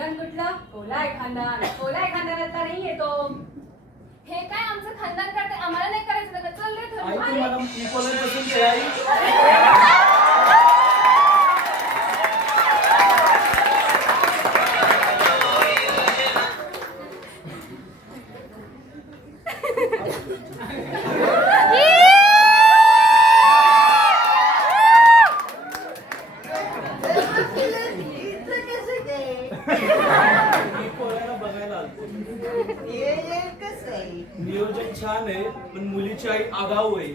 खानदान कुठलं? कोलाय खानदान. कोलाय खानदानातला नाही येतो. हे काय आमचं खानदान करते, आम्हाला नाही करायचं लग्न. चल रे आई धरू. तुम्हाला मी कोणाला पसंत आहे आई? मी कोणाला बघायला आलतो. नियोजन छान आहे पण मुलीची आई आगाऊ आहे.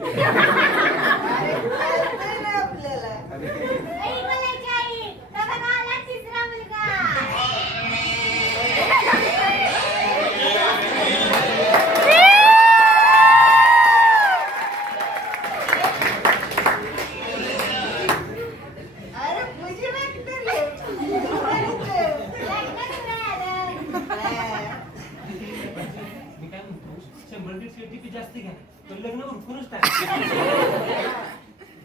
मी काय म्हणतो 100 टी जास्त घ्या पण लग्न उरकूनच टाक.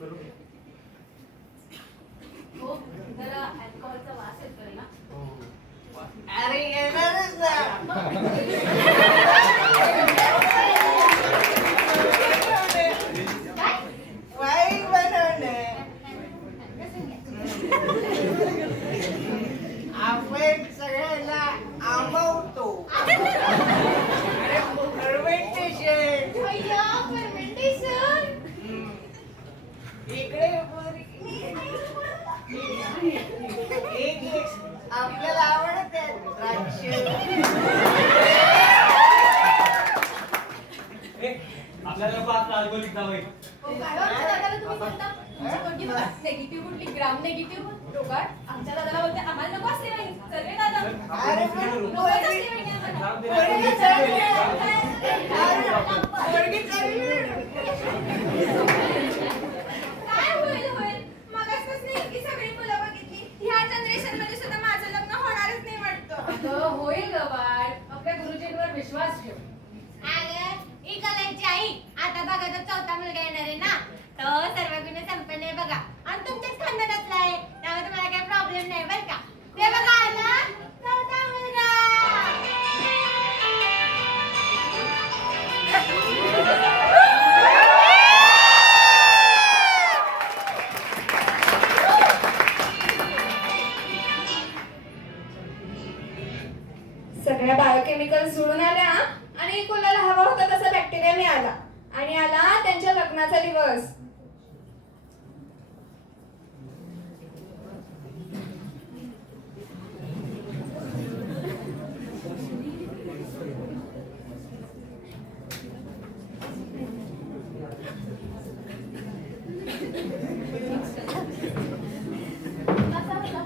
बरोबर. हो, जरा अल्कोहोलचा वास येतोय ना. अरे येणारच ना. वाईट बनवणे. आपण सगळ्याला आंबवतो. अरे फर्मेंटेशन. अय्या, fermentation. इकडे एक आपल्याला आवडत आहे द्राक्ष. आपल्याला पाच अल्कोहोलिक जावं. हो, काय हो, आमच्या दादाला तुम्ही म्हणता? तुमची कोणती नेगेटिव्ह कुठली ग्राम नेगेटिव्ह रोगाट? आमच्या दादाला बोलते आम्हाला नको असते नाही. चल रे दादा. अरे पण नकोच असते वहिनी आम्हाला. पोरगी चांगली आहे. काय होईल? मगाचपासून इतकी सगळी मुलं बघितली. ह्या जनरेशनमध्ये सुद्धा माझं लग्न होणारच नाही वाटतं. अगं होईल ग बाळ. आपल्या गुरुजींवर विश्वास ठेव. इकलांची आई आता बघा तो चौथा मुलगा येणार आहे ना, तो सर्व गुण संपन्न आहे बघा आणि तुमच्याच खानदानातला आहे, त्यामुळे तुम्हाला काही प्रॉब्लेम नाही बरं का. ते बघा आला चौथा मुलगा. सगळ्या बायोकेमिकल जुळून आल्या आणि कोणाला हवा होता तसा बॅक्टेरिया मिळाला आणि आला त्यांच्या लग्नाचा दिवस.